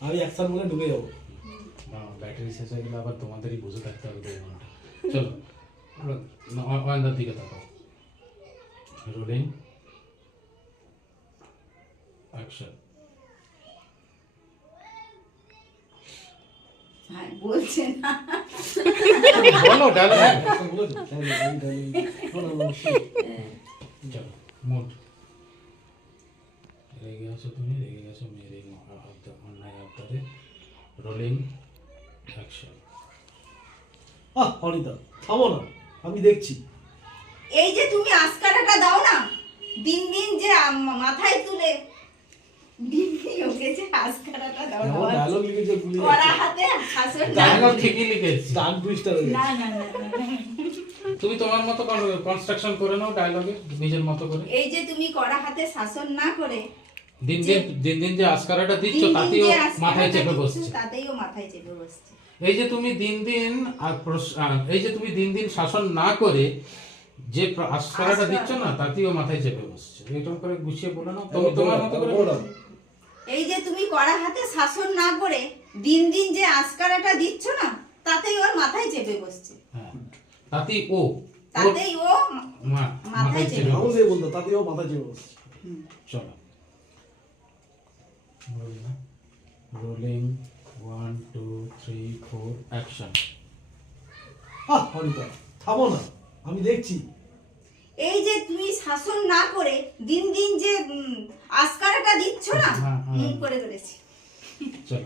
আমি একসাথে মনে ঢুকে যাবো না ব্যাটারি শেষ হয়ে গেলে আবার তোমাদেরই বুঝে থাকতে হবে দুই ঘন্টা চলো না, অ- অয়নদার দিকে তাকাও রোলিং অ্যাকশন হ্যাঁ বলছে না বলো ডায়লগ বলে তো, তাই না, আমি তাই না। বলো, বলো, শোনো। চলো মুড রেগে আছো তুমি রেগে গেছো মেরে অন্যায় আবদারে রোলিং অ্যাকশন আহ অনিতা থামো না আমি দেখছি। এই যে তুমি আস্কারাটা দাও না দিন দিন যে আম- মাথায় তুলে দিন দিন ওকে যে আস্কারাটা দাও না এমন ডায়লগ লিখেছে গুলি কড়া হাতে শাসন না ডায়লগ ঠিকই লিখেছি। টান টুইস্টার হয়ে না গেছে। না না না, না। তুমি তোমার মতো কনস্ট্রাকশন করে নাও ডায়লগে নিজের মতো করে। এই যে তুমি কড়া হাতে শাসন না করে দিন দিন দিন দিন যে আস্কারাটা দিচ্ছ তাতেও মাথায় চেপে বসছে। তাতেই ও মাথায় চেপে বসছে। এই যে তুমি দিন দিন এই যে তুমি দিন দিন শাসন না করে যে আস্কারাটা দিচ্ছ না তাতেও মাথায় চেপে বসছে। এরকম করে গুছিয়ে বলে না। তুমি তোমার মতো করে বলো। এই যে তুমি কড়া হাতে শাসন না করে দিন দিন যে আস্কারাটা দিচ্ছ না তাতেই ওর মাথায় চেপে বসছে। হ্যাঁ তাতেই ও তাতেই ও মাথায় মাথায় চেপে বসছে। দিয়ে বলতো তাতেও মাথা চেপে বসছে। চলো। Rolling one two three four action ah Anita থামো না। আমি দেখছি। এই যে তুমি শাসন না করে দিন দিন যে আস্কারাটা দিচ্ছ না হ্যাঁ, হ্যাঁ। করে ফেলেছি। চলো